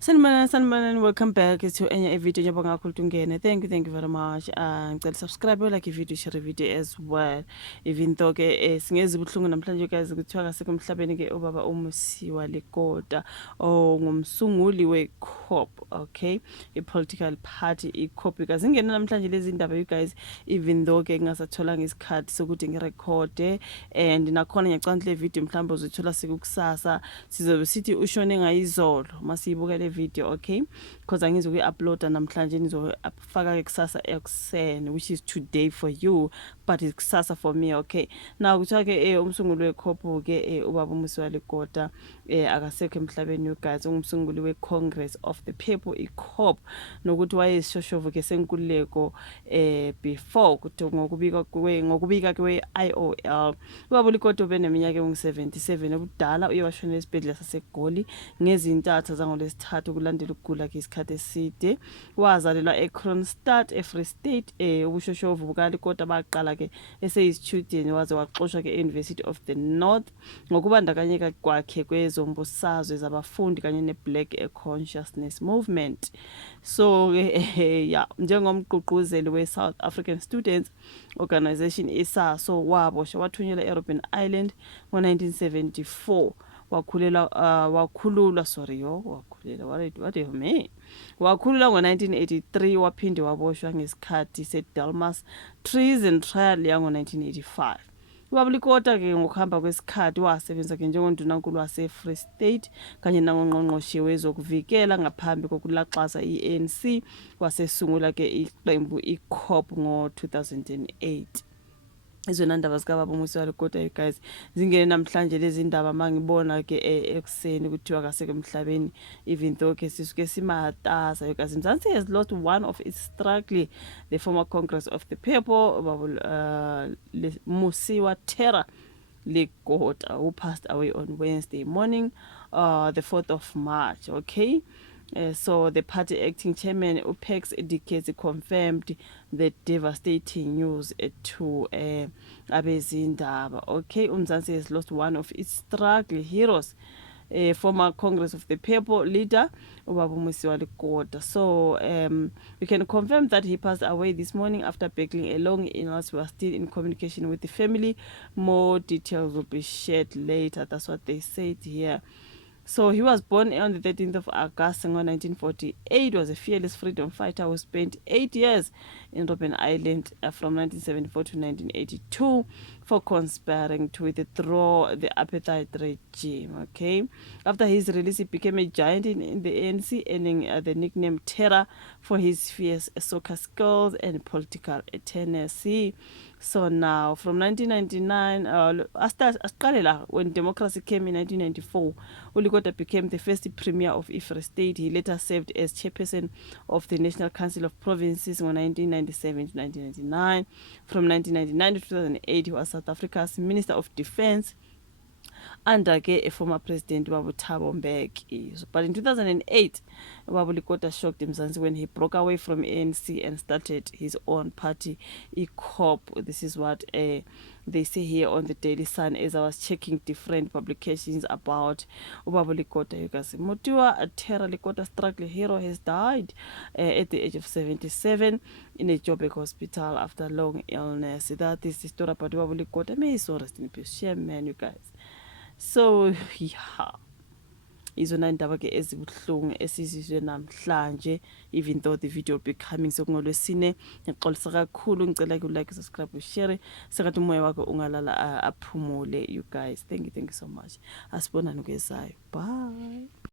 Sanibonani, welcome back to enye video njengoba ngakhulu ungene. Thank you very much. Ngicela subscribe, like video, share video as well. Even though ke singezi buhlungu namhlanje guys kuthiwa kasekho emhlabeni ke ubaba uMusiwa Lekota ngumsunguli weCOP, okay? I-political party iCOP because ingene namhlanje lezi ndaba you guys even though ke ngingasatholanga isikhathi sokuthi ngirekhode and nakhona ngiyacanga le video mhlawumbe uzothola sekukusasa sizobe sithi ushone ngayizolo masiyibuka le video, okay? Because angizokuyi-uploada namhlanje nizofaka ke kusasa ekuseni which is today for you but it's kusasa for me, okay? Now kuthiwa ke umsunguli weCOP ke ubaba uMusiwa Lekota akasekho emhlabeni you guys, ungumsunguli weCongress of the People iCOP nokuthi wayesishoshovu ke senkululeko before kuthi ngokubika kwe-IOL. Ubaba uLekota ubeneminyaka engu-77 obudala, uye washona esibhedlela saseGoli ngezintatha zangoLwesithathu kulandela ukugula kwisikhathi eside. Wazalelwa eKroonstad eFree State. Ubushoshovu bukaLekota baqala ke eseyistudent waze waxoshwa ke University of the North ngokubandakanyeka kwakhe kwezombusazwe zabafundi kanye neBlack Consciousness Movement. So yeah, njengomgqugquzeli we-South African Students Organization ISASO waboshwa wathunyelwa eRobben Island ngo-1974. wakhululwa ngo-1983 waphinde waboshwa ngesikhathi seDelmas Treason Trial yango-1985. Ubaba uLekota ke ngokuhamba kwesikhathi wasebenza ke njengondunankulu wase-Free State kanye nangongqongqoshe wezokuvikela ngaphambi kokulaxaza i-ANC. Wasesungula ke iqembu iCOP ngo-2008. Izona ndaba zikababa uMusiwa Lekota you guys zingene namhlanje lezi ndaba mangibona ke ekuseni kuthiwa kasekho emhlabeni even though ke sisuke simatasa you guys. Mzansi has lost one of its struggle, the former Congress of the People ubaba Musiwa Terra Lekota, who passed away on Wednesday morning, the 4th of March, okay? So the party acting chairman Upex Dikezi confirmed the devastating news to abezindaba, okay? Umzansi has lost one of its struggle heroes, former Congress of the People leader ubaba uMusiwa Lekota. So we can confirm that he passed away this morning after battling a long illness. We are still in communication with the family. More details will be shared later. That's what they said here. So he was born on the 13th of August 1948. Was a fearless freedom fighter who spent 8 years in Robben Island from 1974 to 1982 for conspiring to withdraw the apartheid regime, okay? After his release, he became a giant in the ANC, earning the nickname Terror for his fierce soccer skills and political tenacity. So now, from 1999, when democracy came in 1994, Lekota became the first premier of Free State. He later served as chairperson of the National Council of Provinces from 1997 to 1999. From 1999 to 2008, he was South Africa's Minister of Defense under a former president Thabo Mbeki. But in 2008, Ubaba Lekota shocked Mzansi when he broke away from ANC and started his own party, iCOP. This is what they say here on the Daily Sun as I was checking different publications about Ubaba Lekota. You guys, Musiwa Terra Lekota, struggle hero, has died at the age of 77 in a Joburg hospital after long illness. That is the story about Ubaba Lekota. May he so rest in peace. Shame, man, you guys. So yeah, izona ndaba ke ezibuhlungu esizizwe namhlanje, even though the video will be coming ngolwesine. Ngixolisa kakhulu, ngicela ku like, subscribe, share sekathi umoya wakho ungalala aphumule you guys. Thank you so much. Asibonani kwezayo. Bye.